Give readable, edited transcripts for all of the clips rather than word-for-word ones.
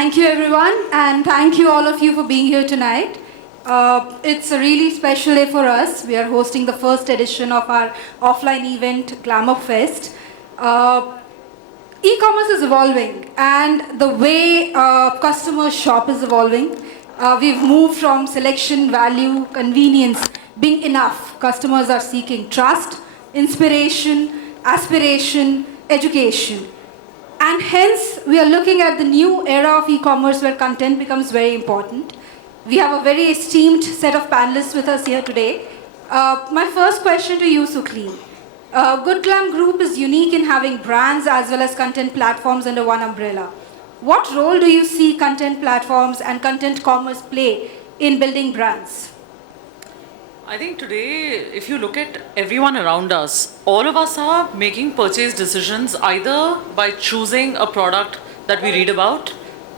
Thank you, everyone, and thank you all of you for being here tonight. It's a really special day for us. We are hosting the first edition of our offline event, Glamour Fest. E-commerce is evolving, and the way customers shop is evolving. We've moved from selection, value, convenience being enough. Customers are seeking trust, inspiration, aspiration, education. And hence, we are looking at the new era of e-commerce where content becomes very important. We have a very esteemed set of panelists with us here today. My first question to you, Sukleen. Good Glam Group is unique in having brands as well as content platforms under one umbrella. What role do you see content platforms and content commerce play in building brands? I think today, if you look at everyone around us, all of us are making purchase decisions either by choosing a product that we read about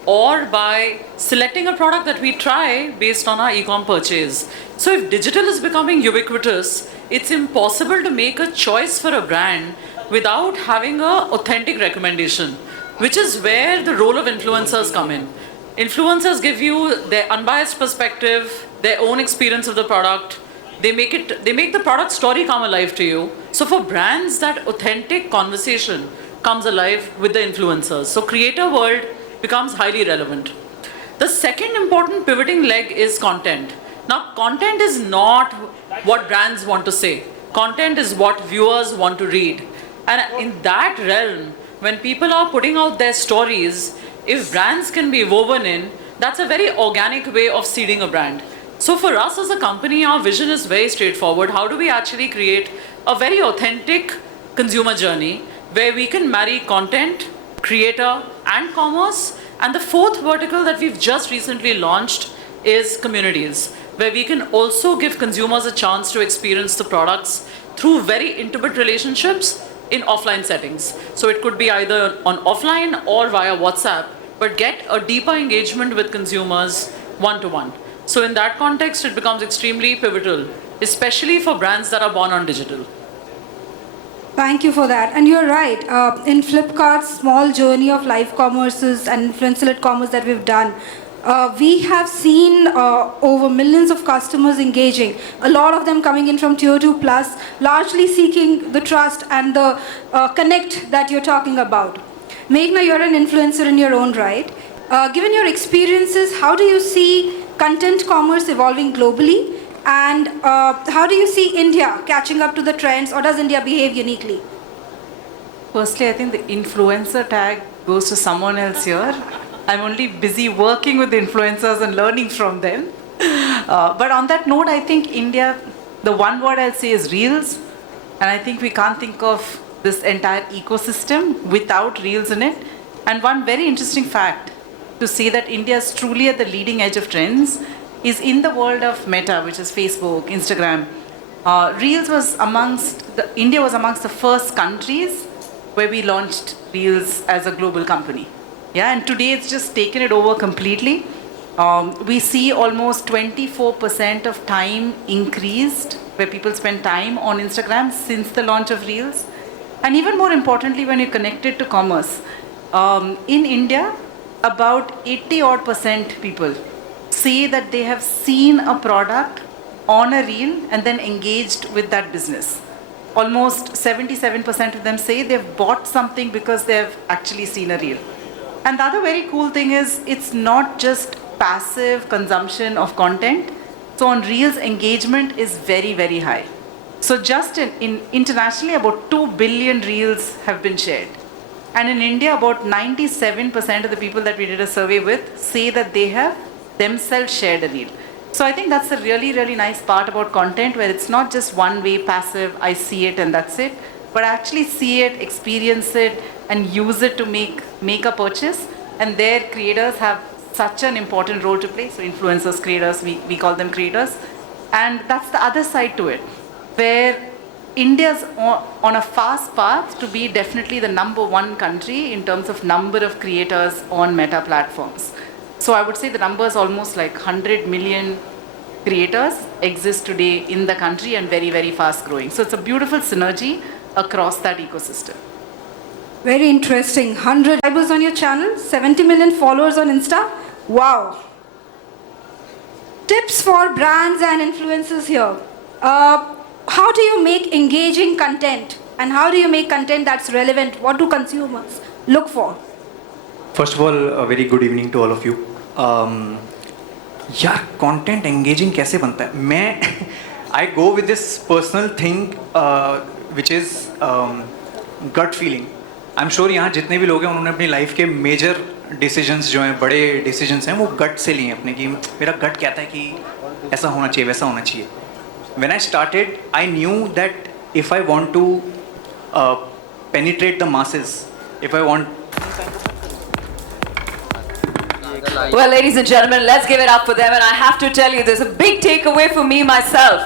or by selecting a product that we try based on our e-com purchase. So if digital is becoming ubiquitous, it's impossible to make a choice for a brand without having an authentic recommendation, which is where the role of influencers come in. Influencers give you their unbiased perspective, their own experience of the product. They make the product story come alive to you. So for brands, that authentic conversation comes alive with the influencers. So creator world becomes highly relevant. The second important pivoting leg is content. Now, content is not what brands want to say. Content is what viewers want to read. And in that realm, when people are putting out their stories, if brands can be woven in, that's a very organic way of seeding a brand. So for us as a company, our vision is very straightforward. How do we actually create a very authentic consumer journey where we can marry content, creator, and commerce? And the fourth vertical that we've just recently launched is communities, where we can also give consumers a chance to experience the products through very intimate relationships in offline settings. So it could be either on offline or via WhatsApp, but get a deeper engagement with consumers one-to-one. So in that context, it becomes extremely pivotal, especially for brands that are born on digital. Thank you for that. And you're right. In Flipkart's small journey of live commerces and influencer-led commerce that we've done, we have seen over millions of customers engaging, a lot of them coming in from Tier 2 plus, largely seeking the trust and the connect that you're talking about. Meghna, you're an influencer in your own right. Given your experiences, how do you see content commerce evolving globally? And how do you see India catching up to the trends, or does India behave uniquely? Firstly, I think the influencer tag goes to someone else here. I'm only busy working with the influencers and learning from them. But on that note, I think India, the one word I'll say is Reels. And I think we can't think of this entire ecosystem without Reels in it. And one very interesting fact to say that India is truly at the leading edge of trends is in the world of Meta, which is Facebook, Instagram. Reels was India was amongst the first countries where we launched Reels as a global company. Yeah, and today it's just taken it over completely. We see almost 24% of time increased where people spend time on Instagram since the launch of Reels. And even more importantly, when you connect it to commerce, in India, about 80 odd % people say that they have seen a product on a reel and then engaged with that business. Almost 77% of them say they've bought something because they've actually seen a reel. And the other very cool thing is it's not just passive consumption of content. So on Reels, engagement is very, very high. So just in internationally, about 2 billion Reels have been shared. And in India, about 97% of the people that we did a survey with say that they have themselves shared a Reel. So I think that's a really, really nice part about content, where it's not just one way passive, I see it and that's it, but I actually see it, experience it, and use it to make a purchase. And their creators have such an important role to play. So influencers, creators, we call them creators. And that's the other side to it, where India's on a fast path to be definitely the #1 country in terms of number of creators on Meta platforms. So I would say the number is almost like 100 million creators exist today in the country, and very, very fast growing. So it's a beautiful synergy across that ecosystem. Very interesting. 100 subscribers on your channel, 70 million followers on Insta. Wow. Tips for brands and influencers here. How do you make engaging content? And how do you make content that's relevant? What do consumers look for? First of all, a very good evening to all of you. यार content engaging कैसे बनता है? मैं I go with this personal thing which is gut feeling. I am sure यहाँ जितने भी लोग हैं उन्होंने अपनी लाइफ के मेजर डिसीजंस जो हैं, बड़े डिसीजंस हैं, वो गट से लिए अपने, कि मेरा गट कहता है कि ऐसा होना चाहिए, वैसा होना चाहिए. When I started, I knew that if I want to penetrate the masses, if I want... Well, ladies and gentlemen, let's give it up for them. And I have to tell you, there's a big takeaway for me myself.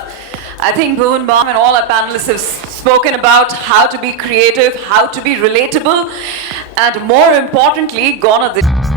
I think Bhuvan and all our panelists have spoken about how to be creative, how to be relatable, and more importantly, gone are the...